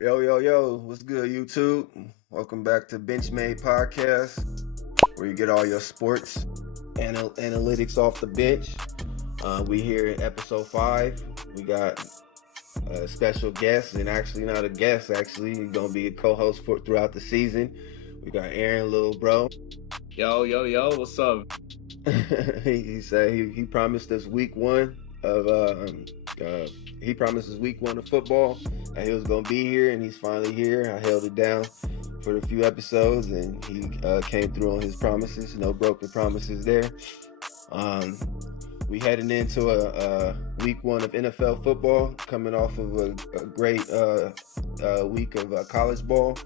Yo, yo, yo, what's good, YouTube? Welcome back to BenchMADE Podcast, where you get all your sports analytics off the bench. We here in Ep.5. We got a special guest, and actually not a guest, actually. He's going to be a co-host throughout the season. We got Aaron, little bro. Yo, what's up? He said he promised us week one of he promised us week one of football, and he was gonna be here, and he's finally here. I held it down for a few episodes, and he came through on his promises. No broken promises there. We heading into a week one of NFL football, coming off of a great week of college ball.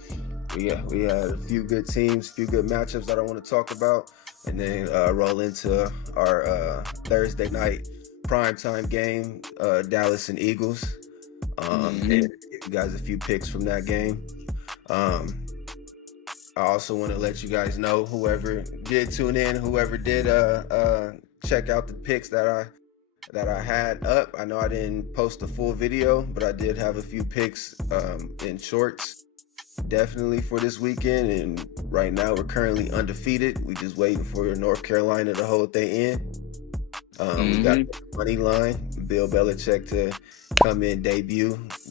We had a few good teams, a few good matchups that I want to talk about, and then roll into our Thursday night primetime game, Dallas and Eagles. And give you guys a few picks from that game. I also want to let you guys know, whoever did tune in, whoever did check out the picks that I had up. I know I didn't post a full video, but I did have a few picks in shorts. Definitely for this weekend, and right now we're currently undefeated. We just waiting for North Carolina to hold their end. We got the money line, Bill Belichick to come in,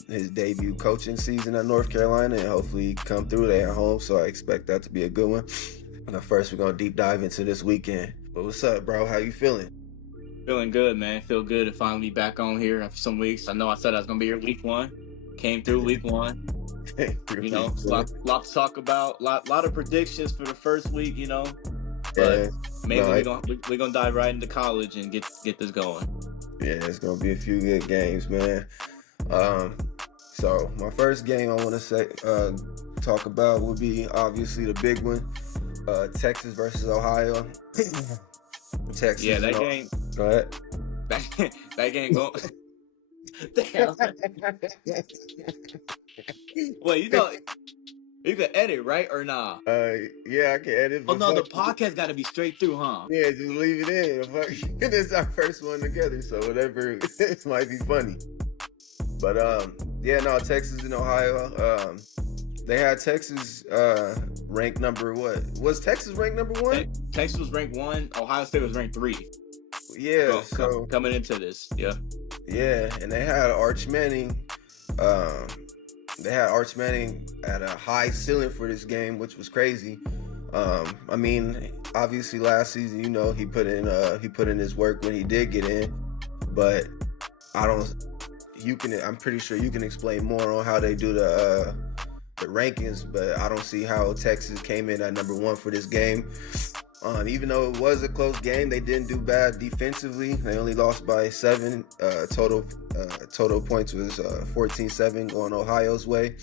his debut coaching season at North Carolina, and hopefully come through there at home. So I expect that to be a good one. But first, we're gonna deep dive into this weekend. But what's up, bro? How you feeling? Feeling good, man. Feel good to finally be back on here after some weeks. I know I said I was gonna be here week one. Came through week one. You know, lot to talk about. Lot of predictions for the first week. You know, but maybe we're gonna dive right into college and get this going. Yeah, it's gonna be a few good games, man. So my first game I want to talk about would be obviously the big one, Texas versus Ohio. Texas. Yeah, that game. Go ahead. That game going. Damn. Wait, you can edit, right, or nah? Yeah, I can edit. Oh no, the podcast got to be straight through, huh? Yeah, just leave it in. This is our first one together, so whatever, it might be funny. But yeah, no, Texas and Ohio. They had Texas ranked number what? Was Texas ranked number one? Texas was ranked 1. Ohio State was ranked 3. Yeah, so coming into this, yeah. Yeah, and they had Arch Manning. They had Arch Manning at a high ceiling for this game, which was crazy. I mean, obviously last season, you know, he put in his work when he did get in, but I'm pretty sure you can explain more on how they do the rankings, but I don't see how Texas came in at number 1 for this game. Even though it was a close game, they didn't do bad defensively. They only lost by 7. Total points was 14-7 going Ohio's way.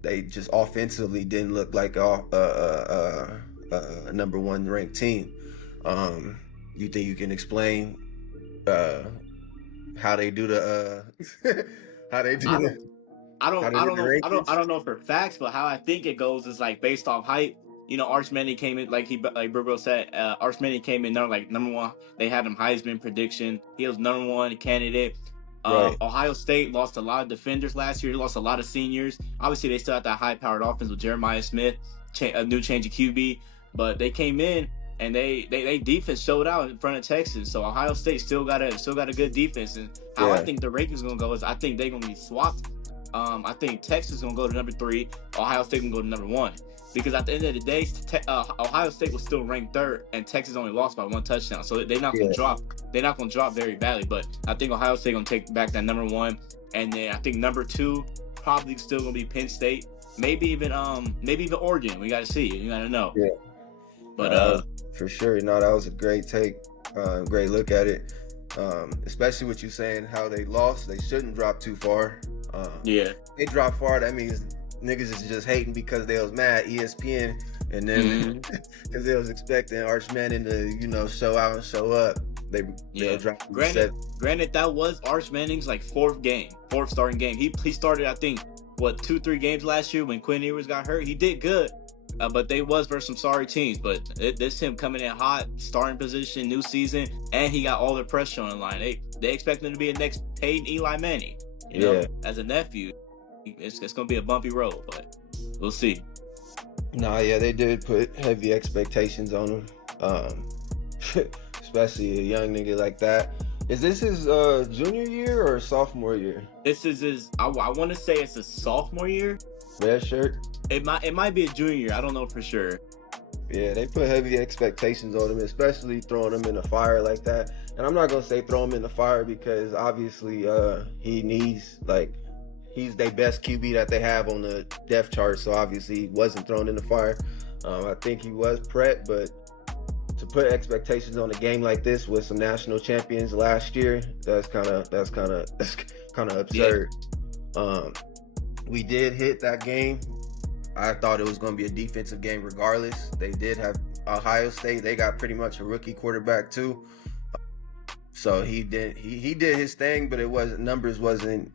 They just offensively didn't look like a number 1 ranked team. You think you can explain how they do the how they do I don't know for facts, but how I think it goes is like based off hype. You know, Arch Manning came in like Burbo said. Arch Manning came in like number 1. They had him Heisman prediction. He was number 1 candidate. Right. Ohio State lost a lot of defenders last year. They lost a lot of seniors. Obviously, they still had that high-powered offense with Jeremiah Smith, a new change of QB. But they came in and they defense showed out in front of Texas. So Ohio State still got a good defense. And how I think the rankings gonna go is I think they're gonna be swapped. I think Texas is gonna go to number 3. Ohio State gonna go to number 1. Because at the end of the day, Ohio State was still ranked 3rd, and Texas only lost by 1 touchdown. So they're not gonna drop. They're not gonna drop very badly. But I think Ohio State gonna take back that number 1, and then I think number 2 probably still gonna be Penn State. Maybe even Oregon. We gotta see. You gotta know. Yeah. But for sure, no, that was a great take. Great look at it. Especially what you saying, how they lost. They shouldn't drop too far. Yeah. They drop far. That means niggas is just hating because they was mad at ESPN, and then because they was expecting Arch Manning to, you know, show out and show up. They'll drop. Granted, that was Arch Manning's like 4th starting game. He started, I think, 2-3 games last year when Quinn Ewers got hurt. He did good, but they was versus some sorry teams. But this him coming in hot, starting position, new season, and he got all the pressure on the line. They expect him to be a next Peyton Eli Manning, you know, as a nephew. It's gonna be a bumpy road, but we'll see. Nah, yeah, they did put heavy expectations on him, especially a young nigga like that. Is this his junior year or sophomore year? This is his. I want to say it's his sophomore year. Red shirt. It might be a junior year. I don't know for sure. Yeah, they put heavy expectations on him, especially throwing him in the fire like that. And I'm not gonna say throw him in the fire because obviously he needs, like, he's their best QB that they have on the depth chart. So obviously he wasn't thrown in the fire. I think he was prepped, but to put expectations on a game like this with some national champions last year, that's kind of absurd. Yeah. We did hit that game. I thought it was going to be a defensive game regardless. They did have Ohio State. They got pretty much a rookie quarterback too. So he did his thing, but numbers wasn't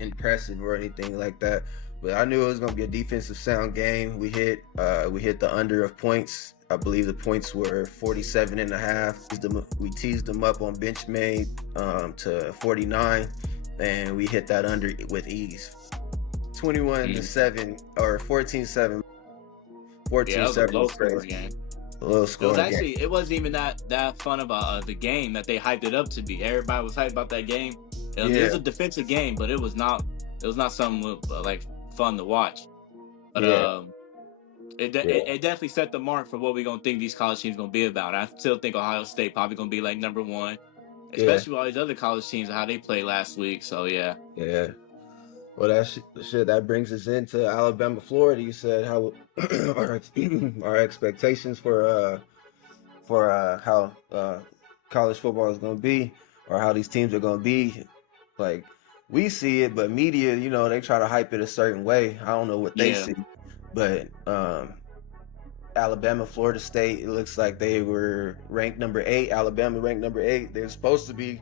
impressive or anything like that. But I knew it was going to be a defensive sound game. We hit the under of points. I believe the points were 47.5. We teased them up on BenchMade to 49, and we hit that under with ease. 21-7 or 14-7. 14-7. Yeah, that was a low score game. A little score. It wasn't even that fun about the game that they hyped it up to be. Everybody was hyped about that game. It was a defensive game, but it was not something like fun to watch. But it definitely set the mark for what we're gonna think these college teams gonna be about. I still think Ohio State probably gonna be like number one, especially with all these other college teams and how they played last week. So yeah. Yeah. Well, that brings us into Alabama, Florida. You said how our expectations for how college football is going to be, or how these teams are going to be. Like, we see it, but media, they try to hype it a certain way. I don't know what they see, but Alabama, Florida State, it looks like they were ranked number 8. Alabama ranked number 8. They're supposed to be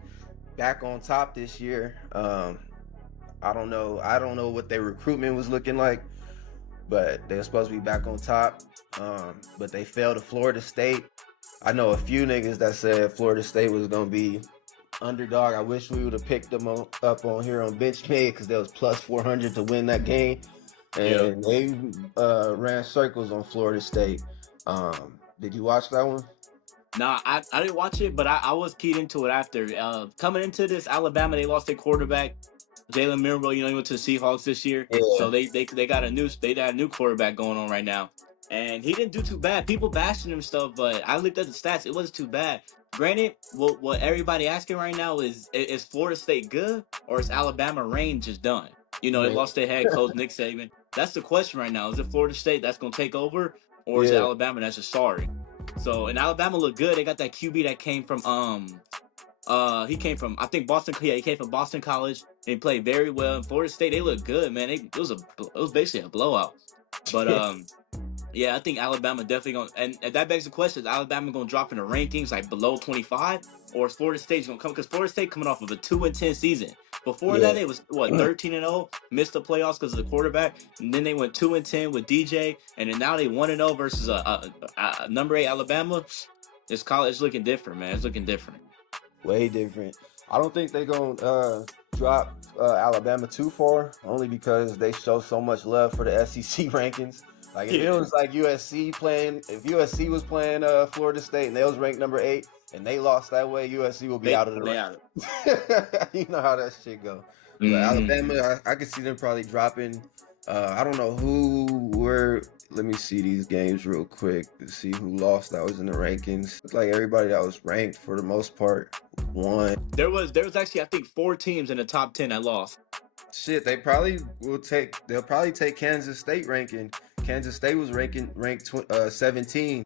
back on top this year. I don't know what their recruitment was looking like, but they're supposed to be back on top. But they fell to Florida State. I know a few niggas that said Florida State was gonna be underdog. I wish we would have picked them up on here on BenchMade because there was plus 400 to win that game, and they ran circles on Florida State. Did you watch that one? Nah, I didn't watch it, but I was keyed into it after. Coming into this, Alabama, they lost their quarterback. Jalen Milroe, he went to the Seahawks this year, so they got a new quarterback going on right now, and he didn't do too bad. People bashing him stuff, but I looked at the stats; it wasn't too bad. Granted, what everybody asking right now is Florida State good or is Alabama reign just done? They lost their head coach Nick Saban. That's the question right now. Is it Florida State that's gonna take over, or is it Alabama that's just sorry? So, and Alabama looked good. They got that QB that came from he came from, I think, Boston. Yeah, he came from Boston College. They played very well. In Florida State, they look good, man. It was basically a blowout. But yeah, I think Alabama definitely gonna, and that begs the question: is Alabama gonna drop in the rankings like below 25, or is Florida State gonna come? Because Florida State coming off of a 2-10 season. Before that, it was 13-0, missed the playoffs because of the quarterback, and then they went 2-10 with DJ, and then now they 1-0 versus a number 8 Alabama. This college is looking different, man. It's looking different. Way different. I don't think they're gonna drop Alabama too far, only because they show so much love for the SEC rankings. Like, if it was like if USC was playing Florida State and they was ranked number 8 and they lost that way, USC will be out of the race. You know how that shit go. Mm-hmm. But Alabama, I could see them probably dropping. I don't know let me see these games real quick to see who lost that was in the rankings. It's like everybody that was ranked for the most part won. There was actually, I think, 4 teams in the top 10 that lost. Shit, they'll probably take Kansas State ranking. Kansas State was ranked 17,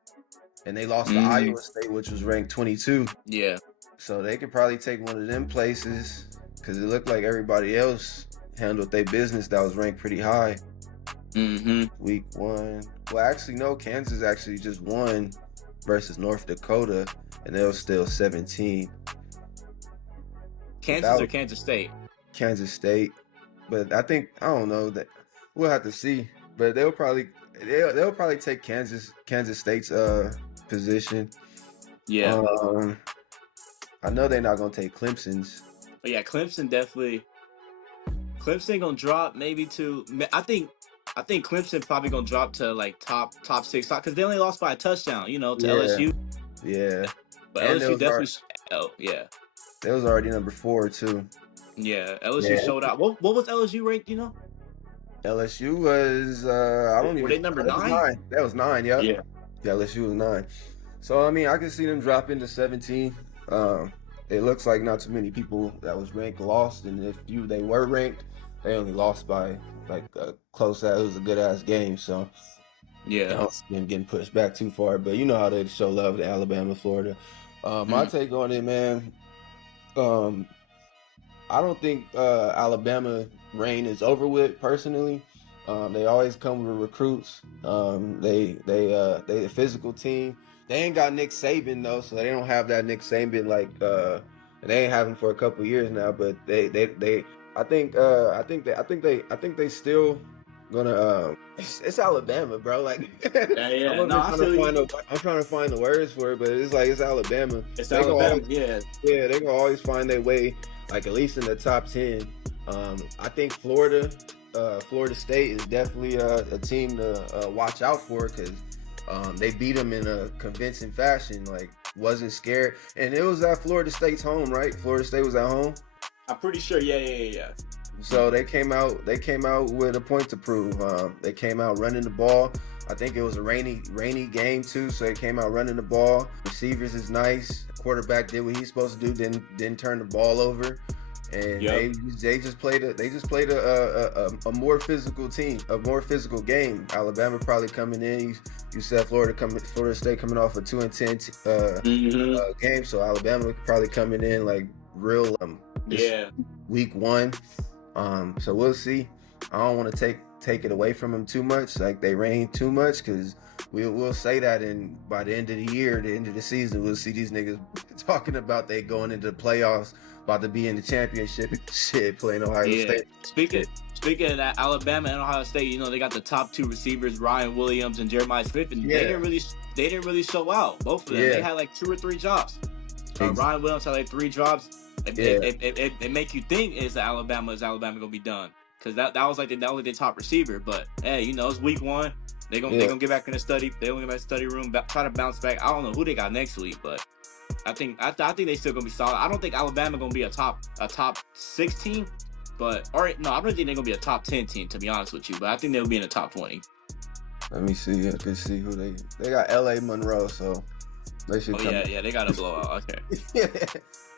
and they lost to Iowa State, which was ranked 22. Yeah. So they could probably take one of them places because it looked like everybody else handled their business that was ranked pretty high. Mm-hmm. Week 1. Well, actually, no. Kansas actually just won versus North Dakota, and they were still 17. Kansas or Kansas State? Kansas State. But I don't know, that we'll have to see. But they'll probably take Kansas State's position. Yeah. I know they're not gonna take Clemson's. But yeah, Clemson Clemson gonna drop maybe to. I think Clemson probably gonna drop to like top 6 because they only lost by a touchdown, to LSU. Yeah. But And LSU definitely. Oh yeah. It was already number 4 too. Yeah, LSU showed out. What was LSU ranked? LSU was I don't Were even. they number 9? 9. That was 9. Yep. Yeah. LSU was 9. So I mean, I can see them drop into 17. It looks like not too many people that was ranked lost, and if they were ranked, they only lost by like close. It was a good ass game. So yeah, I don't see them getting pushed back too far. But you know how they show love to Alabama, Florida. My take on it, man. I don't think Alabama reign is over with personally. They always come with recruits. They a physical team. They ain't got Nick Saban though, so they don't have that Nick Saban like they ain't having for a couple years now. But I think they still gonna. It's Alabama, bro. Like yeah. I'm trying to find the words for it, but it's like it's Alabama. It's Alabama. Yeah, they gonna always find their way. Like at least in the top 10. I think Florida State is definitely a team to watch out for because they beat them in a convincing fashion. Like wasn't scared, and it was at Florida State's home, right? Florida State was at home. I'm pretty sure. Yeah. So they came out with a point to prove. They came out running the ball. I think it was a rainy game too, so they came out running the ball. Receivers is nice. Quarterback did what he's supposed to do. Didn't turn the ball over, and they just played a more physical team, a more physical game. Alabama probably coming in. You said Florida State coming off a 2-10 game, so Alabama probably coming in like real week 1. So we'll see. I don't want to take it away from them too much, like they reign too much, because we'll say that, and by the end of the year, the end of the season, we'll see these niggas talking about they going into the playoffs, about to be in the championship shit, playing Ohio State. Speaking of that, Alabama and Ohio State, they got the top 2 receivers, Ryan Williams and Jeremiah Smith, and they didn't really show out. Both of them, they had like 2 or 3 drops. Ryan Williams had like 3 drops. It make you think is Alabama gonna be done, because that was like the top receiver. But hey, it's week 1. They gonna get back in the study. They gonna get back in the study room, try to bounce back. I don't know who they got next week, but I think they still gonna be solid. I don't think Alabama gonna be a top 6 team, I don't think they're gonna be a top 10 team, to be honest with you. But I think they'll be in the top 20. Let me see. I can see who they got. L.A. Monroe, so they should. Yeah, they got a blowout. Okay.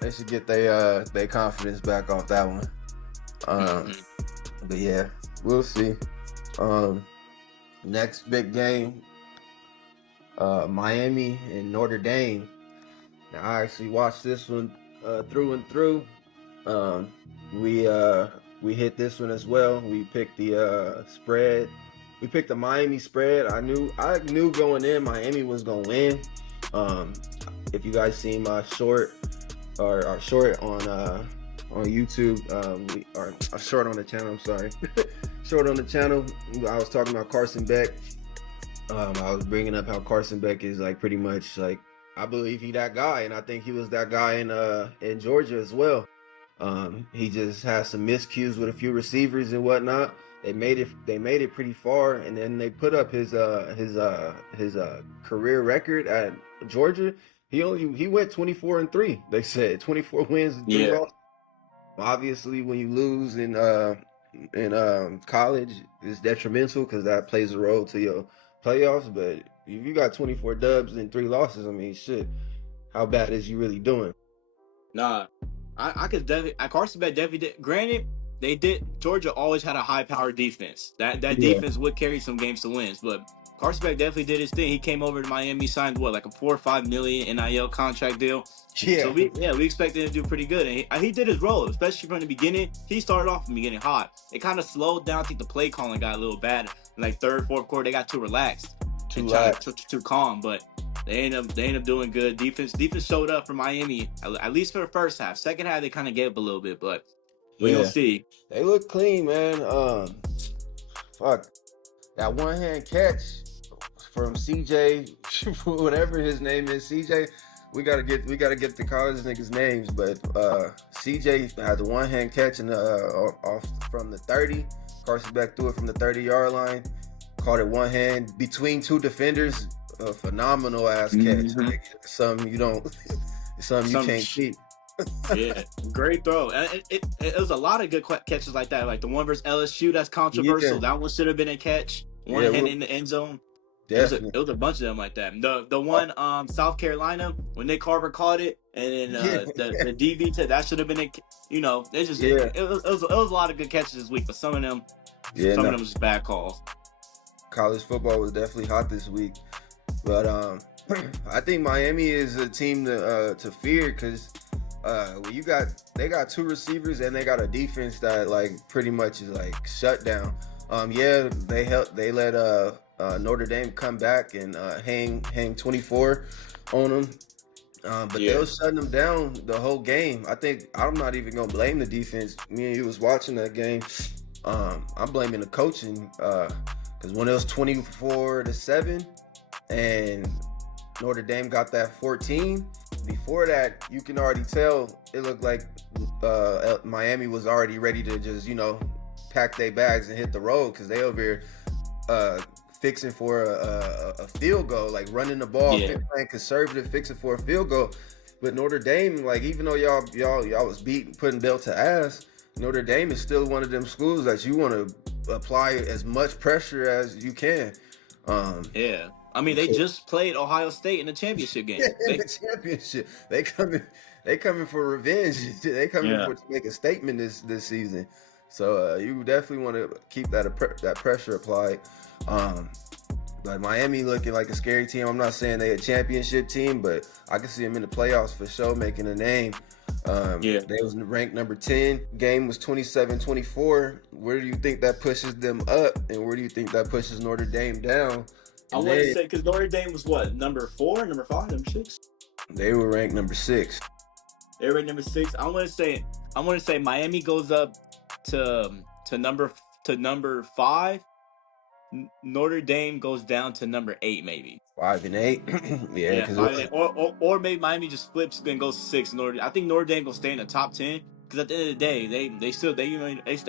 They should get their confidence back off that one. But yeah, we'll see. Next big game, Miami and Notre Dame. Now I actually watched this one through and through. We hit this one as well. We picked the spread. We picked the Miami spread. I knew going in Miami was gonna win. If you guys seen my short or our short on YouTube, or a short on the channel. I'm sorry, short on the channel. I was talking about Carson Beck. I was bringing up how Carson Beck is like pretty much like, I believe he that guy, and I think he was that guy in Georgia as well. He just has some miscues with a few receivers and whatnot. They made it pretty far, and then they put up his career record at Georgia. He went 24-3. They said 24 wins and 3 losses. Obviously, when you lose in college, it's detrimental because that plays a role to your playoffs. But if you got 24 dubs and 3 losses, I mean, shit, how bad is you really doing? Nah, I could definitely. Carson Beck definitely did. Granted, they did. Georgia always had a high-powered defense. That defense would carry some games to wins, but Carson Beck definitely did his thing. He came over to Miami, signed like a $4 or $5 million NIL contract deal. Yeah. So we expected him to do pretty good, and he did his role, especially from the beginning. He started off from the beginning hot. It kind of slowed down. I think the play calling got a little bad. In like 3rd, 4th quarter, they got too relaxed, too calm. But they ended up doing good. Defense showed up for Miami, at least for the first half. Second half, they kind of gave up a little bit, but we're gonna see. They look clean, man. Fuck that one hand catch from CJ, whatever his name is, CJ. we gotta get the college niggas' names, but CJ had the one hand catch off from the 30. Carson Beck threw it from the 30-yard line, caught it one hand between two defenders. A phenomenal ass catch. Like, something you can't beat. Yeah, great throw. And it was a lot of good catches like that. Like the one versus LSU, that's controversial. Yeah. That one should have been a catch. One hand in the end zone. Definitely. It was a bunch of them like that. The one South Carolina when Nick Carver caught it, and then the DB that should have been a, you know, it was a lot of good catches this week, but some of them was just bad calls. College football was definitely hot this week, but I think Miami is a team to fear because they got two receivers and they got a defense that like pretty much is like shut down. They let Notre Dame come back and hang 24 on them. But they were shutting them down the whole game. I think I'm not even gonna blame the defense. Me and you was watching that game. I'm blaming the coaching because when it was 24-7 and Notre Dame got that 14. Before that, you can already tell it looked like Miami was already ready to just pack their bags and hit the road because they over here fixing for a field goal, like running the ball, playing conservative, fixing for a field goal. But Notre Dame, like even though y'all was beating, putting belt to ass, Notre Dame is still one of them schools that you want to apply as much pressure as you can. I mean, they just played Ohio State in the championship game. They coming for revenge. They coming to make a statement this season. So you definitely want to keep that pressure applied. But Miami looking like a scary team. I'm not saying they a championship team, but I can see them in the playoffs for sure, making a name. They was ranked number 10. Game was 27-24. Where do you think that pushes them up, and where do you think that pushes Notre Dame down? I want to say because Notre Dame was what, number 4, number 5, number 6? They were ranked number 6. They were ranked number 6. I want to say Miami goes up to number 5. Notre Dame goes down to number 8, maybe 5 and 8. 5 and 8. Or maybe Miami just flips and goes to 6. I think Notre Dame will stay in the top 10 because at the end of the day, they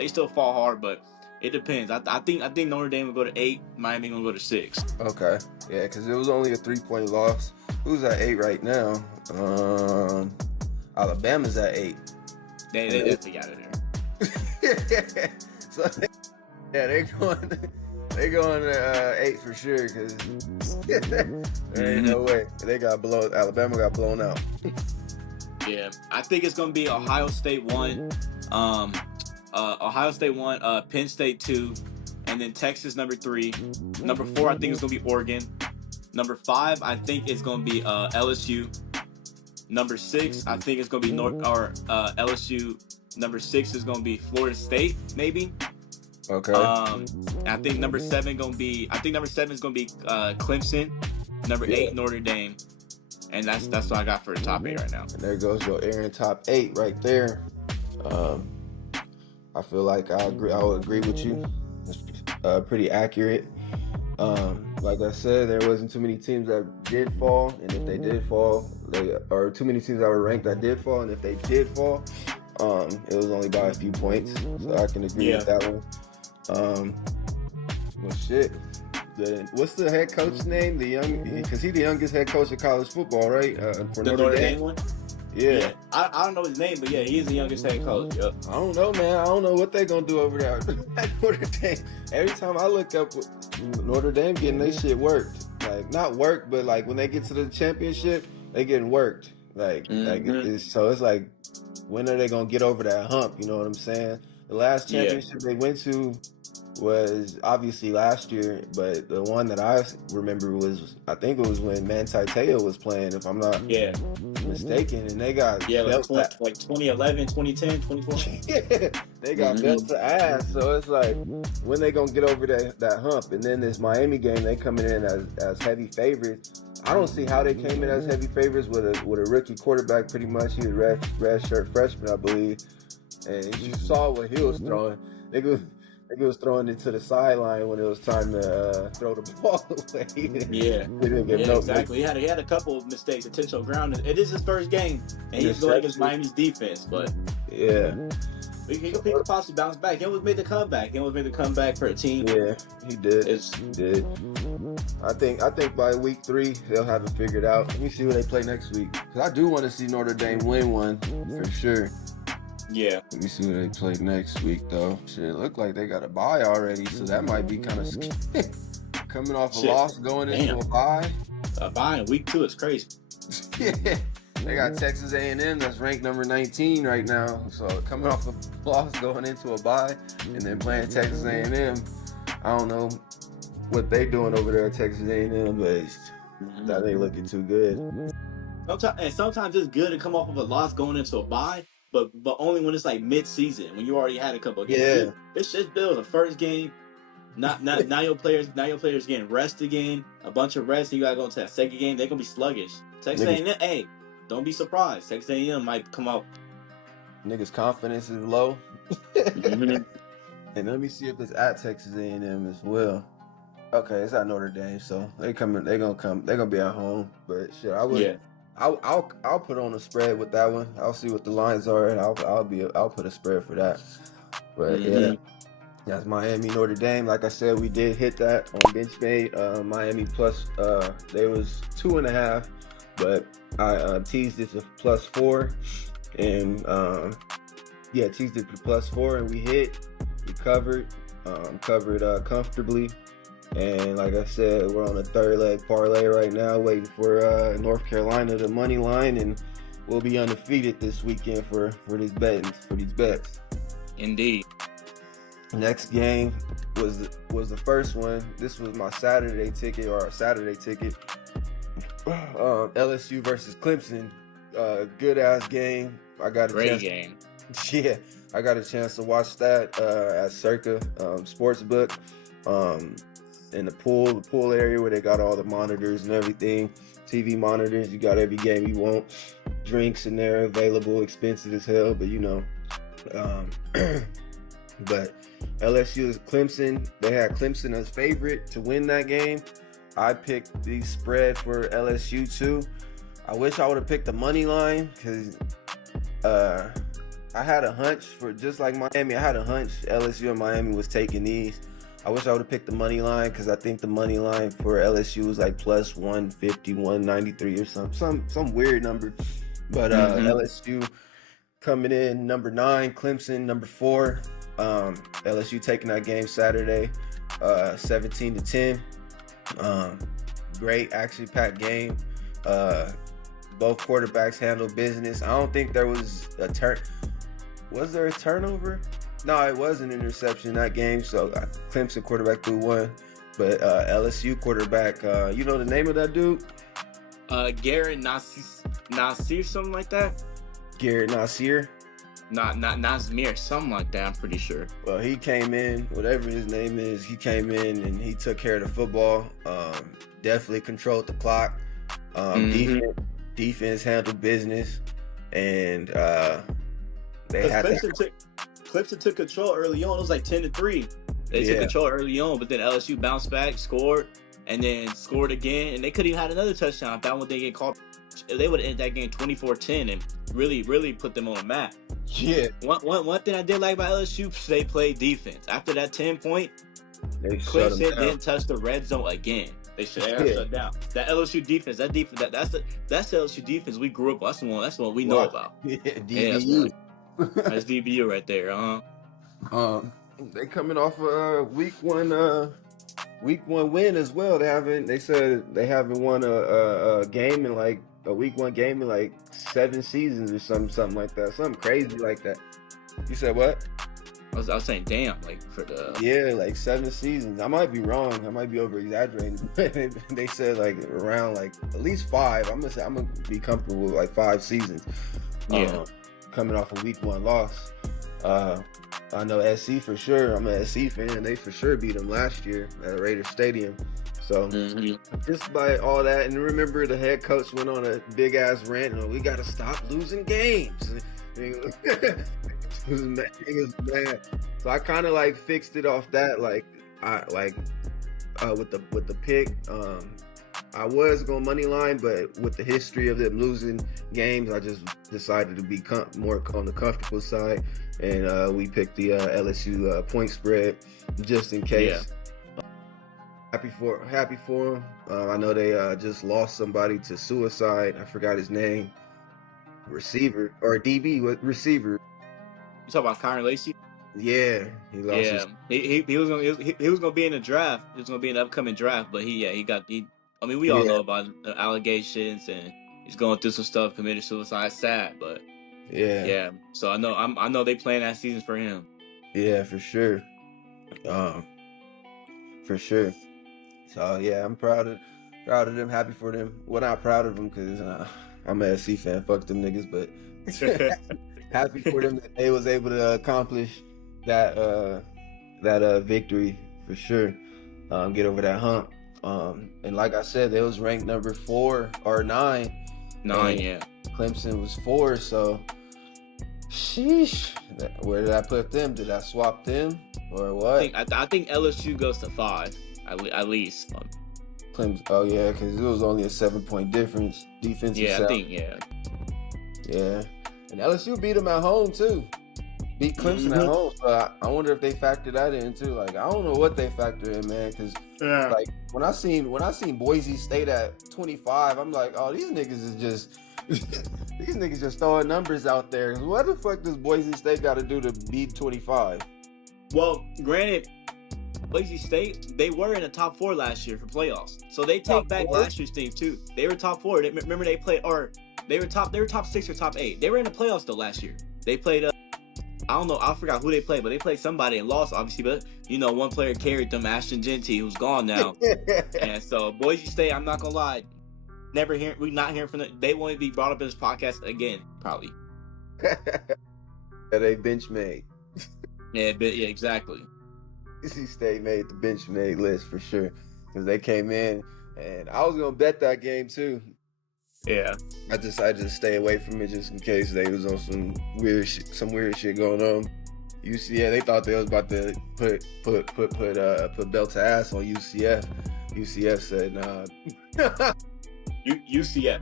still fall hard, but it depends. I think Notre Dame will go to 8. Miami gonna go to 6. Okay, yeah, because it was only a 3-point loss. Who's at 8 right now? Alabama's at 8. They definitely got it there. So they're going to 8 for sure because there ain't no way Alabama got blown out. Yeah, I think it's gonna be Ohio State 1, Penn State 2, and then Texas number 3. Number 4, I think it's gonna be Oregon. Number 5, I think it's gonna be LSU. Number 6, I think it's gonna be LSU. Number 6 is gonna be Florida State, maybe. Okay. I think number 7 is gonna be Clemson. Number 8, Notre Dame. And that's what I got for the top 8 right now. And there goes your Aaron top 8 right there. I feel like I would agree with you. It's pretty accurate. Like I said, there wasn't too many teams that did fall, and if they did fall, or too many teams that were ranked that did fall, and if they did fall, it was only by a few points. So I can agree with that one. Well, shit. What's the head coach's name? Because he's the youngest head coach of college football, right? For Notre Dame one. Yeah. I don't know his name, but yeah, he's the youngest head coach. Yep. I don't know, man. I don't know what they're gonna do over there at Notre Dame. Every time I look up Notre Dame getting their shit worked, like not worked, but like when they get to the championship, they getting worked. So it's like, when are they gonna get over that hump? You know what I'm saying? The last championship they went to was obviously last year, but the one that I remember was, I think it was when Manti Te'o was playing, if I'm not mistaken, and they got like 2011, 2010, 2012. They got belt to ass. So it's like, when they gonna get over that hump? And then this Miami game, they coming in as heavy favorites. I don't see how they came in as heavy favorites with a rookie quarterback. Pretty much, he was red shirt freshman, I believe, and you saw what he was throwing. Nigga was throwing it to the sideline when it was time to throw the ball away. Yeah, exactly. He had a couple of mistakes, intentional ground. It is his first game, and he's going against Miami's defense. But yeah, he could possibly bounce back. He almost made the comeback. For a team. Yeah, he did. He did. I think by week 3 they'll have it figured out. Let me see who they play next week. Cause I do want to see Notre Dame win one for sure. Yeah. Let me see who they play next week though. Shit, it look like they got a bye already, so that might be kind of coming off a loss going into a bye. A bye in week 2 is crazy. Yeah. They got Texas A&M that's ranked number 19 right now. So coming off a loss going into a bye and then playing Texas A&M, I don't know what they doing over there at Texas A&M, but that ain't looking too good. Sometimes it's good to come off of a loss going into a bye, but only when it's like mid-season, when you already had a couple of games. Yeah. It's just build the first game. Now your players getting rest again, a bunch of rest, and you gotta go into that second game. They're gonna be sluggish. Texas A&M, hey, don't be surprised. Texas A&M might come out. Niggas' confidence is low. And let me see if it's at Texas A&M as well. Okay, it's at Notre Dame, so they're gonna be at home. But shit, I'll put on a spread with that one. I'll see what the lines are, and I'll put a spread for that. But yeah, that's Miami Notre Dame. Like I said, we did hit that on BenchMade. Miami plus they was 2.5, but I teased it to +4, and teased it to +4, and we hit. We covered comfortably. And like I said, we're on a 3rd leg parlay right now, waiting for North Carolina the money line, and we'll be undefeated this weekend for these bets. Indeed. Next game was the first one. This was my Saturday ticket. LSU versus Clemson. Good ass game. Great game. Yeah, I got a chance to watch that at Circa Sportsbook. In the pool area where they got all the monitors and everything, TV monitors. You got every game you want. Drinks in there available, expensive as hell, but you know. But LSU is Clemson. They had Clemson as favorite to win that game. I picked the spread for LSU too. I wish I would have picked the money line because I had a hunch for just like Miami. I had a hunch LSU and Miami was taking these. I wish I would have picked the money line because I think the money line for LSU was like plus 150, 193 or some weird number. But LSU coming in number 9, Clemson number 4. LSU taking that game Saturday, 17-10. Great, actually packed game. Both quarterbacks handled business. I don't think there was a Was there a turnover? No, it was an interception that game. So Clemson quarterback threw one, but LSU quarterback, you know the name of that dude? Garrett Nasir, something like that. Garrett Nasir. Not Nazmir, something like that. I'm pretty sure. Well, he came in, whatever his name is. He came in and he took care of the football. Definitely controlled the clock. Defense handled business, and they had. Clemson took control early on. It was like 10-3. They took control early on, but then LSU bounced back, scored, and then scored again. And they could have had another touchdown if that one didn't get called. They would have ended that game 24-10 and really put them on the map. Yeah. One thing I did like about LSU, they played defense. After that 10-point, Clemson didn't touch the red zone again. They shut down. That LSU defense, that's the LSU defense we grew up with. That's the one we know about. Yeah, DBU. That's DBU right there, They coming off a week one win as well. They said they haven't won a game in like a week 1 game in like 7 seasons or something like that. Something crazy like that. You said what? I was saying, damn, like for the like 7 seasons. I might be wrong. I might be over exaggerating. They said like around like at least 5. I'm gonna be comfortable with like 5 seasons. Yeah. Coming off a week 1 loss. I know SC for sure. I'm an SC fan. They for sure beat them last year at Raider Stadium. So just by all that, and remember the head coach went on a big ass rant. We got to stop losing games. He was mad. He was mad. So I kind of like fixed it off that. Like I like with the pick. I was going money line, but with the history of them losing games, I just decided to be more on the comfortable side, and we picked the LSU point spread just in case. Yeah. Happy for them. I know they just lost somebody to suicide. I forgot his name. Receiver or DB? What receiver? You talking about Kyron Lacey? Yeah, he lost. Yeah, he was gonna be in the draft. He was gonna be in the upcoming draft, but he I mean, we all know about the allegations, and he's going through some stuff, committed suicide. Sad, but yeah. So I know they plan that season for him. Yeah, for sure. For sure. So yeah, I'm proud of them. Happy for them. Well, not proud of them because I'm an SC fan. Fuck them niggas, but happy for them that they was able to accomplish that victory for sure. Get over that hump. And like I said, they was ranked number 4 or 9. 9, yeah. Clemson was 4, so sheesh. Where did I put them? Did I swap them or what? I think LSU goes to 5 at least. Clemson. Oh yeah, because it was only a 7-point difference. Defensive. Yeah, I think yeah. Yeah, and LSU beat them at home too. Beat Clemson at home. So I wonder if they factor that in too. Like I don't know what they factor in, man. Because like when I seen Boise State at 25, I'm like, oh, these niggas is just these niggas just throwing numbers out there. What the fuck does Boise State got to do to beat 25? Well, granted, Boise State, they were in the top 4 last year for playoffs, so they take back last year's team too. They were top 4. Remember they played, or they were top 6 or top 8. They were in the playoffs though last year. They played. I don't know. I forgot who they played, but they played somebody and lost, obviously. But one player carried them, Ashton Genty, who's gone now. And so Boise State, I'm not gonna lie, we're not hearing from them. They won't be brought up in this podcast again, probably. They BENCHMADE. Yeah, exactly. Boise State made the BENCHMADE list for sure because they came in, and I was gonna bet that game too. Yeah, I decided to stay away from it just in case they was on some weird shit going on. UCF, they thought they was about to put belt to ass on UCF. UCF said nah. UCF.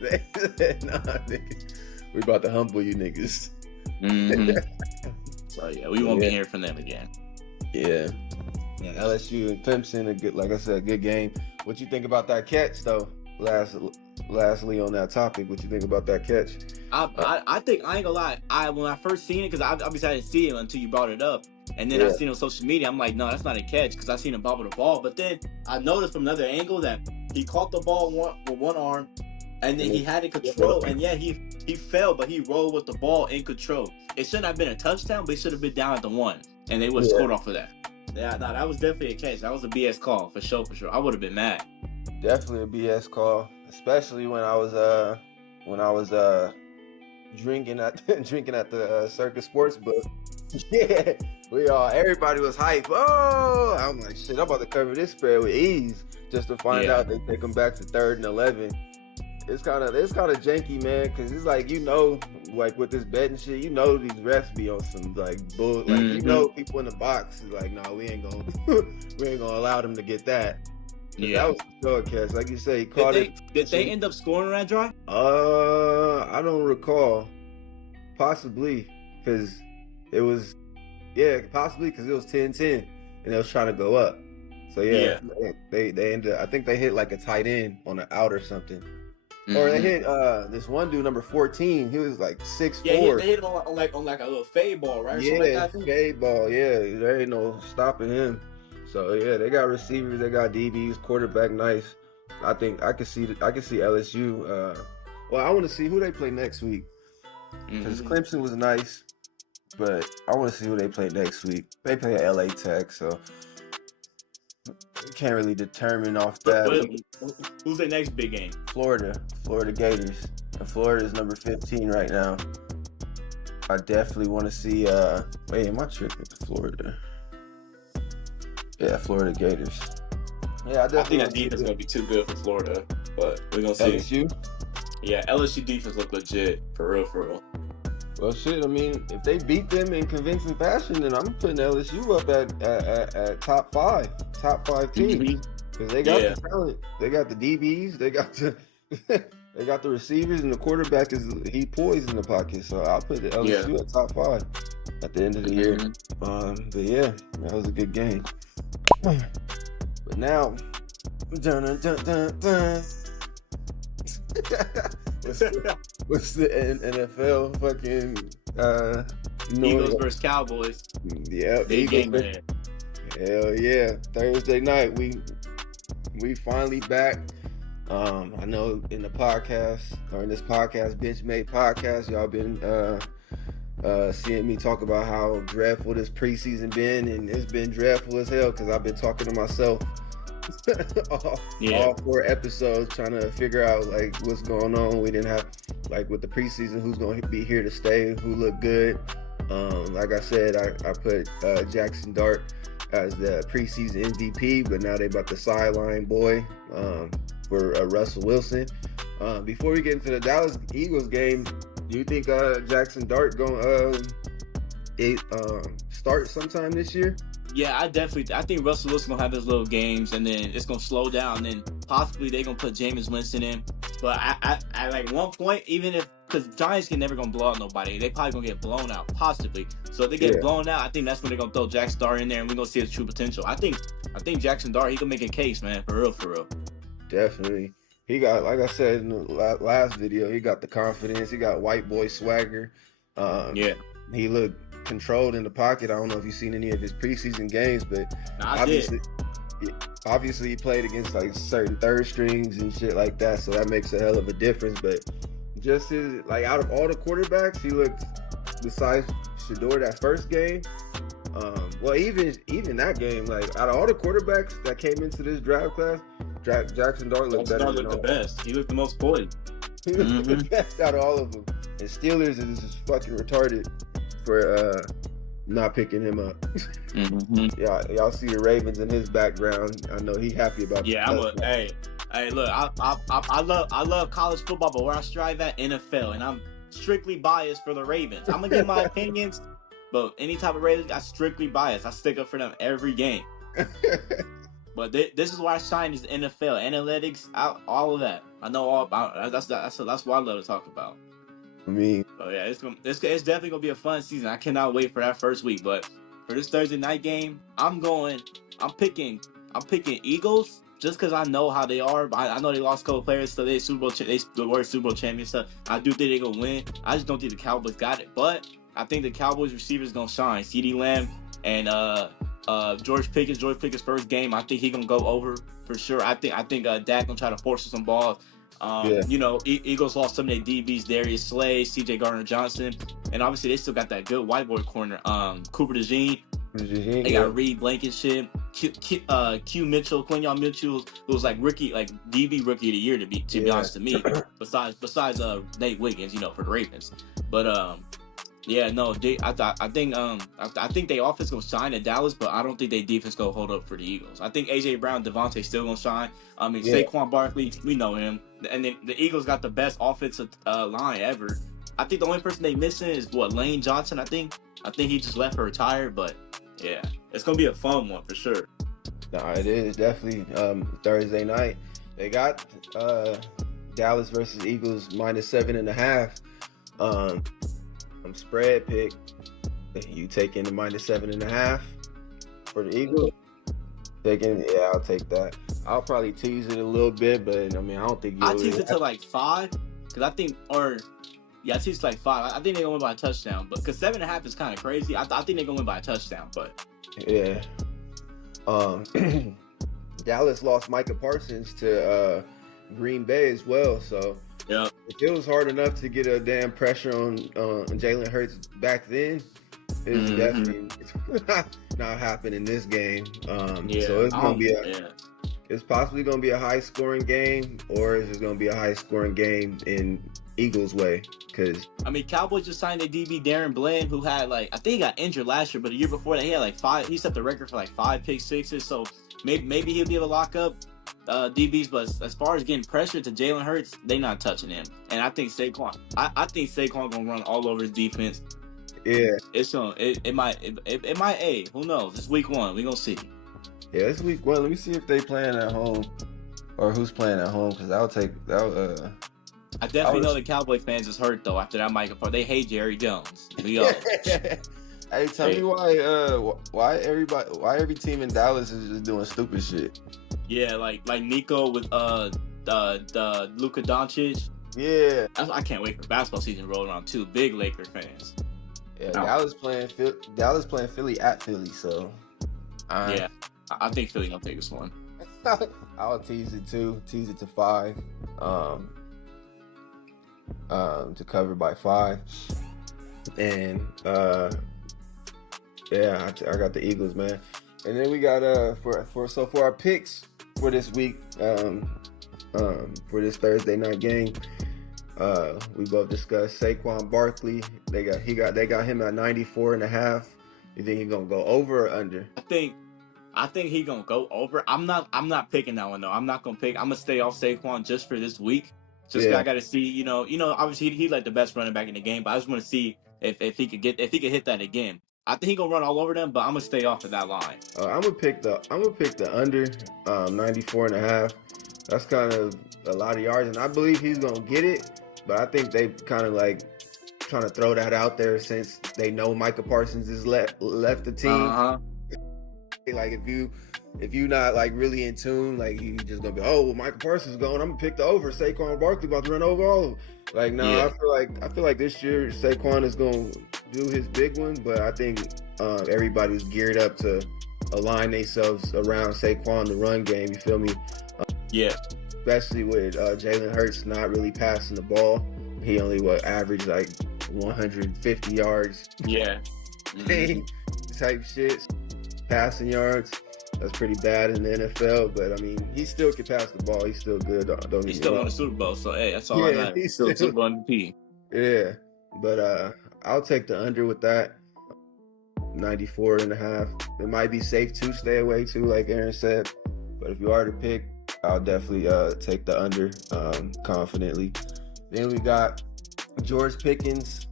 They said nah, nigga. We about to humble you niggas. So yeah, we won't be hearing from them again. Yeah, LSU and Clemson, a good game. What you think about that catch though? Lastly on that topic, what you think about that catch? I think, I ain't gonna lie, when I first seen it, because obviously I didn't see it until you brought it up, and then I seen it on social media, I'm like, no, that's not a catch, because I seen him bobble the ball. But then I noticed from another angle that he caught the ball with one arm, and then he had it control, and yeah, he fell, but he rolled with the ball in control. It shouldn't have been a touchdown, but it should have been down at the 1, and they would have scored off of that. Yeah, no, that was definitely a catch. That was a BS call for sure. I would have been mad. Definitely a BS call, especially when I was drinking at the Circus Sportsbook. Yeah, everybody was hype. Oh, I'm like, shit, I'm about to cover this spread with ease, just to find out they take them back to 3rd and 11. It's kind of janky, man, because it's like, like with this betting shit, these refs be on some like bull, like people in the box is like, nah, we ain't gonna allow them to get that. Yeah, that was a short catch, like you say. He caught it. Did they end up scoring on that drive? I don't recall. Possibly because it was, possibly because it was 10-10 and they was trying to go up. So they ended. I think they hit like a tight end on the out or something. Or they hit this one dude, number 14. He was like 6'4". Yeah, they hit him on like a little fade ball, right? Yeah, fade ball. Yeah, there ain't no stopping him. So yeah, they got receivers, they got DBs, quarterback nice. I think I could see LSU. Well, I want to see who they play next week because Clemson was nice, but I want to see who they play next week. They play at LA Tech, so can't really determine off that. Who's their next big game? Florida Gators. And Florida is number 15 right now. I definitely want to see. Wait, am I tripping? Florida. Yeah, Florida Gators. Yeah, I think that defense is gonna be too good for Florida, but we're gonna see. LSU? Yeah, LSU defense look legit for real. Well, shit. I mean, if they beat them in convincing fashion, then I'm putting LSU up at top five teams because they got the talent, they got the DBs, they got the they got the receivers, and the quarterback he poised in the pocket. So I'll put the LSU at top 5 at the end of the year. But yeah, that was a good game. But now, what's the NFL fucking Eagles versus Cowboys? Yeah, big game, man. Hell yeah! Thursday night, we finally back. I know in the podcast or in this podcast, BenchMADE podcast, y'all been seeing me talk about how dreadful this preseason been, and it's been dreadful as hell because I've been talking to myself all 4 episodes trying to figure out like what's going on. We didn't have like with the preseason who's going to be here to stay, who looked good. Like I said, I put Jackson Dart as the preseason MVP, but now they about the sideline boy for Russell Wilson. Before we get into the Dallas Eagles game, do you think Jackson Dart gonna start sometime this year? Yeah, I think Russell Wilson gonna have his little games, and then it's gonna slow down, and then possibly they gonna put Jameis Winston in. But I like one point, even if because Giants can never gonna blow out nobody, they probably gonna get blown out possibly. So if they get blown out, I think that's when they're gonna throw Jackson Dart in there, and we're gonna see his true potential. I think Jackson Dart, he can make a case, man, for real. Definitely. He got, like I said in the last video, he got the confidence. He got white boy swagger. He looked controlled in the pocket. I don't know if you've seen any of his preseason games, but obviously he played against like certain third strings and shit like that, so that makes a hell of a difference. But just his, like, out of all the quarterbacks, he looked, besides Shador that first game, well, even that game, like, out of all the quarterbacks that came into this draft class, Jackson Dart looked better than all. The best. He looked the most poised. He looked the best out of all of them. And Steelers is just fucking retarded for not picking him up. Y'all see the Ravens in his background. I know he happy about that. Yeah, hey, look, I love college football, but where I strive at NFL, and I'm strictly biased for the Ravens. I'm gonna give my opinions, but any type of Ravens, I strictly biased. I stick up for them every game. But this is why I shine is NFL analytics, all of that. I know all about. That's what I love to talk about. I mean, yeah, it's definitely gonna be a fun season. I cannot wait for that first week. But for this Thursday night game, I'm picking Eagles just because I know how they are. But I know they lost a couple players, so they were Super Bowl champions. So I do think they're gonna win. I just don't think the Cowboys got it. But I think the Cowboys receivers gonna shine. CeeDee Lamb and George Pickens first game. I think he gonna go over for sure. I think Dak gonna try to force some balls. You know, Eagles lost some of their DBs, Darius Slay, CJ Gardner-Johnson, and obviously they still got that good white boy corner, Cooper DeJean. They got Reed Blankenship, Quinyon Mitchell, who was like DB rookie of the year to be honest to me. Besides Nate Wiggins, you know, for the Ravens. But I think their offense gonna shine at Dallas, but I don't think their defense gonna hold up for the Eagles. I think AJ Brown, Devontae still gonna shine. I mean, Saquon Barkley, we know him, and then the Eagles got the best offensive line ever. I think the only person they missing is Lane Johnson. I think he just left for retire, but yeah, it's gonna be a fun one for sure. No, it is definitely Thursday night. They got Dallas versus Eagles -7.5. Spread pick. You taking the -7.5 for the Eagles? I'll take that. I'll probably tease it a little bit, but I mean, I don't think I tease it to like 5 because I think, I tease like 5. I think they're gonna win by a touchdown, but because 7.5 is kind of crazy. I think they're gonna win by a touchdown, but yeah. Dallas lost Micah Parsons to Green Bay as well, so. Yeah. If it was hard enough to get a damn pressure on Jalen Hurts back then, it's definitely not happening in this game. So it's gonna be it's possibly gonna be a high scoring game, or is it gonna be a high scoring game in Eagles way? Because I mean, Cowboys just signed a DB, Darren Bland, who had I think he got injured last year, but the year before that he had 5. He set the record for 5 pick sixes. So maybe he'll be able to lock up DBs, but as far as getting pressure to Jalen Hurts, they not touching him. And I think Saquon, I think Saquon gonna run all over his defense. Yeah, it might. Hey, who knows? It's week 1. We gonna see. Yeah, it's week 1. Let me see if they playing at home or who's playing at home, because I'll take that. I definitely know the Cowboy fans is hurt though after that microphone. They hate Jerry Jones. Hey, tell me why every team in Dallas is just doing stupid shit. Yeah, like Nico with the Luka Doncic. Yeah, I can't wait for basketball season to roll around too. Big Laker fans. Yeah, Dallas playing Philly at Philly, so yeah, I think Philly gonna take this one. I'll tease it to 5, to cover by 5, and yeah, I got the Eagles, man. And then we got for our picks for this week, for this Thursday night game, we both discussed Saquon Barkley. They got him at 94.5. You think he's gonna go over or under? I think he's gonna go over. I'm not picking that one though. I'm not gonna pick. I'm gonna stay off Saquon just for this week. I gotta see. You know. Obviously he like the best running back in the game, but I just want to see if he could hit that again. I think he's gonna run all over them, but I'm gonna stay off of that line. I'm gonna pick the under, 94.5. That's kind of a lot of yards, and I believe he's gonna get it. But I think they kind of like trying to throw that out there since they know Micah Parsons is left the team. Like if you not like really in tune, like you just gonna be, oh well, Micah Parsons is going, I'm gonna pick the over. Saquon Barkley about to run over all of them. Like no, yeah. I feel like this year Saquon is gonna do his big one, but I think everybody's geared up to align themselves around Saquon, the run game. You feel me? Yeah. Especially with Jalen Hurts not really passing the ball. He only averaged like 150 yards. Yeah. Type shit. Passing yards. That's pretty bad in the NFL, but I mean, he still can pass the ball. He's still good. He still won the Super Bowl, so hey, that's all I got. He's still Super Bowl MVP. Yeah, but I'll take the under with that. 94.5. It might be safe to stay away too, like Aaron said. But if you are to pick, I'll definitely take the under confidently. Then we got George Pickens,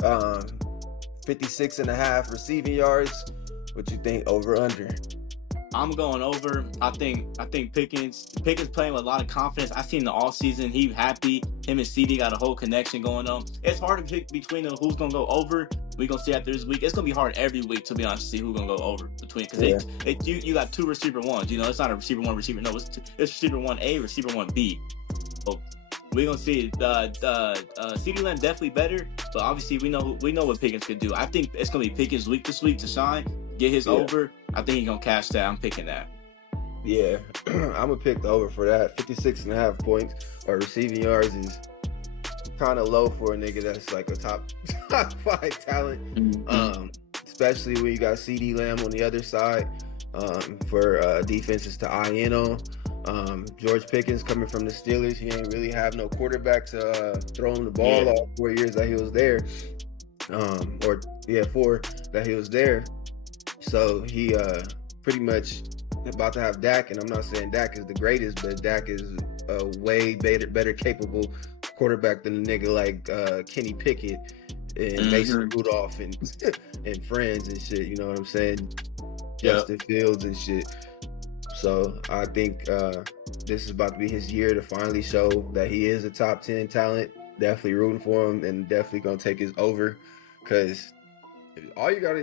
56.5 receiving yards. What you think, over under? I'm going over. I think Pickens playing with a lot of confidence. I seen the all season. He happy. Him and CD got a whole connection going on. It's hard to pick between them who's gonna go over. We gonna see after this week. It's gonna be hard every week, to be honest, to see who's gonna go over between, because you got 2 receiver ones. You know, it's not a receiver 1, receiver. No, it's receiver 1A, receiver 1B. So we gonna see CD Lamb definitely better, but obviously we know what Pickens could do. I think it's gonna be Pickens week this week to shine. Get his over. I think he's gonna cash that. I'm picking that. Yeah, I'm gonna pick the over for that. 56.5 points or receiving yards is kind of low for a nigga that's like a top 5 talent. Mm-hmm. Especially when you got CD Lamb on the other side for defenses to eye in on. George Pickens coming from the Steelers, he ain't really have no quarterback to throw him the ball all 4 years that he was there. 4 that he was there. So he pretty much about to have Dak, and I'm not saying Dak is the greatest, but Dak is a way better capable quarterback than a nigga like Kenny Pickett and Mason Rudolph and friends and shit. You know what I'm saying? Justin Fields and shit. So I think this is about to be his year to finally show that he is a top 10 talent. Definitely rooting for him, and definitely gonna take his over, because all you gotta,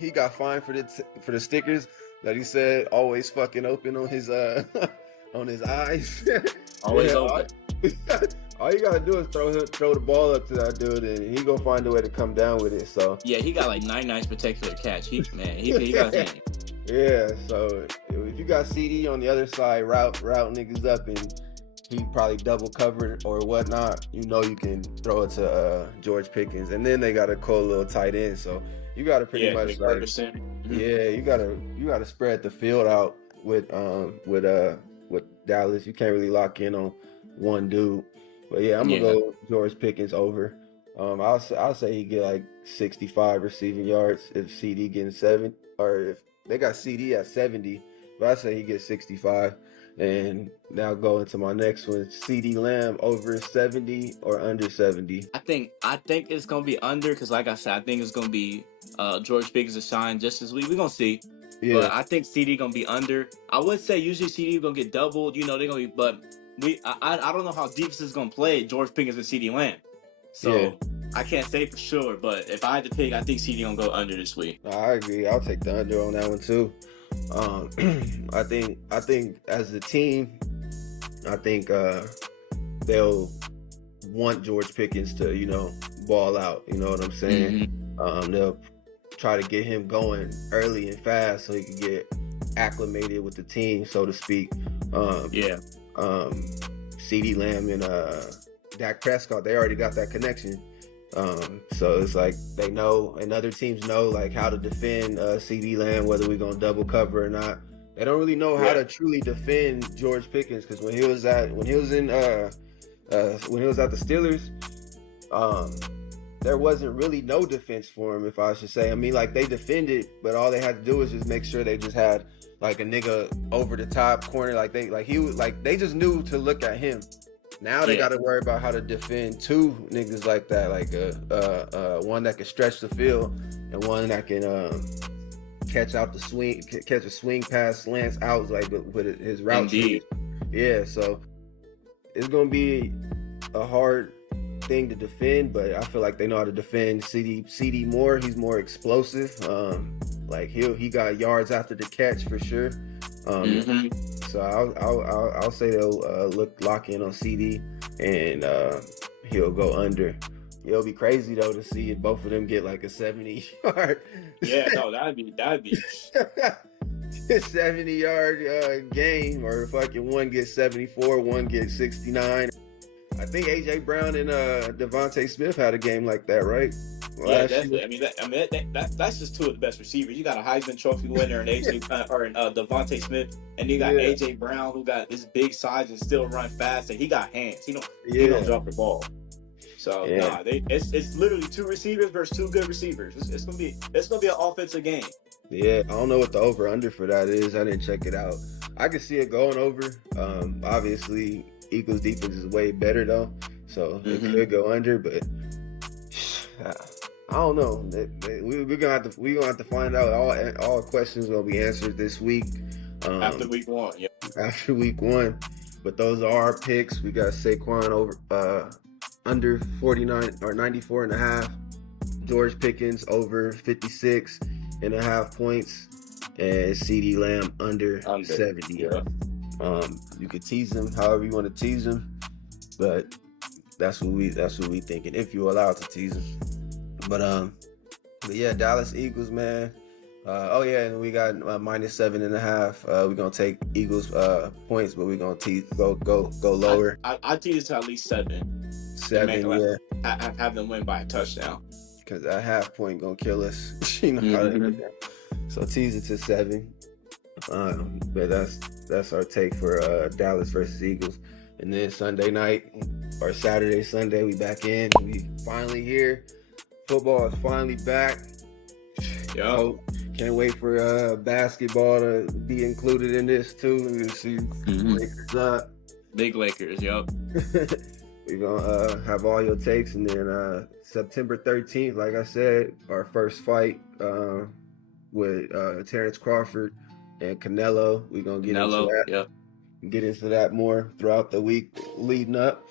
he got fined for the stickers that he said always fucking open on his on his eyes. Always open. All you gotta do is throw the ball up to that dude, and he gonna find a way to come down with it. So yeah, he got like 99 spectacular catch. He got him. Yeah, so if you got CD on the other side, route niggas up, and he probably double covered or whatnot, you know you can throw it to George Pickens, and then they got a cold little tight end. So you got to pretty much like, you gotta spread the field out with Dallas. You can't really lock in on one dude. But yeah, I'm gonna go George Pickens over. I'll say he get like 65 receiving yards if CD getting 7, or if they got CD at 70, but I say he gets 65. And now go into my next one. CD Lamb over 70 or under 70? I think it's gonna be under because, like I said, I think it's gonna be George Pickens to shine just this week. We're gonna see, Yeah, but I think CD gonna be under. I would say usually CD gonna get doubled. You know they're gonna be, but I don't know how defense is gonna play George Pickens and CD Lamb, yeah. so I can't say for sure. But if I had to pick, I think CD gonna go under this week. I agree. I'll take the under on that one too. Um, I think as a team, I think they'll want George Pickens to, ball out. You know what I'm saying? They'll try to get him going early and fast so he can get acclimated with the team, so to speak. Yeah. CD Lamb and Dak Prescott, they already got that connection. So it's like they know, and other teams know like how to defend CD Lamb, whether we're gonna double cover or not. They don't really know how to truly defend George Pickens because when he was at the Steelers, there wasn't really no defense for him, if I should say. I mean, like they defended, but all they had to do was just make sure they just had like a nigga over the top corner, they just knew to look at him. Now they got to worry about how to defend two niggas like that, like one that can stretch the field and one that can catch a swing pass, slants out like with his route. Indeed. Yeah, so it's gonna be a hard thing to defend, but I feel like they know how to defend CD more. He's more explosive. Like he got yards after the catch for sure. So I'll say they'll lock in on CD and he'll go under. It'll be crazy though to see if both of them get like a 70 yard. Yeah, no, that'd be 70-yard game, or fucking one gets 74, one gets 69. I think AJ Brown and Devontae Smith had a game like that, right? Yeah, definitely. I mean, that's just two of the best receivers. You got a Heisman Trophy winner and Devontae Smith, and you got AJ Brown who got this big size and still run fast, and he got hands. He don't drop the ball. So it's literally two receivers versus two good receivers. It's gonna be an offensive game. Yeah, I don't know what the over under for that is. I didn't check it out. I can see it going over. Obviously, Eagles defense is way better though, so it could go under. But I don't know. We're gonna have to find out. All questions will be answered this week. After week one, yeah. After week one, but those are our picks. We got Saquon over under 49 or 94.5. George Pickens over 56.5 points, and CD Lamb under 70. Yeah. You could tease him however you want to tease him, but that's what we thinking, if you're allowed to tease him. But yeah, Dallas Eagles, man. And we got -7.5. We're gonna take Eagles points, but we're gonna go lower. I tease to at least 7. 7, have them win by a touchdown. Because that half point gonna kill us. You know how to so tease it to 7. But that's our take for Dallas versus Eagles. And then Sunday, Sunday, we back in. We finally here. Football is finally back. Yeah. Can't wait for basketball to be included in this too. We'll see Lakers up. Big Lakers, yep. We're gonna have all your takes, and then September 13th, like I said, our first fight with Terrence Crawford and Canelo. We're gonna get into that. Yep. Get into that more throughout the week leading up.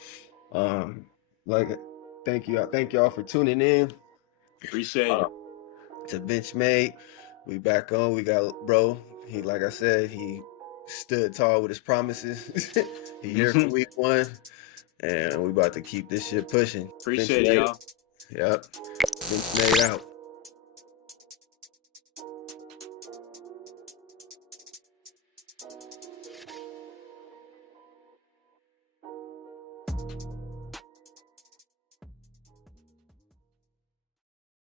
Thank y'all for tuning in. Appreciate it. To BenchMADE. We back on. We got bro. He, like I said, he stood tall with his promises. He here for week 1. And we about to keep this shit pushing. Appreciate it, y'all. Yep. BenchMADE out.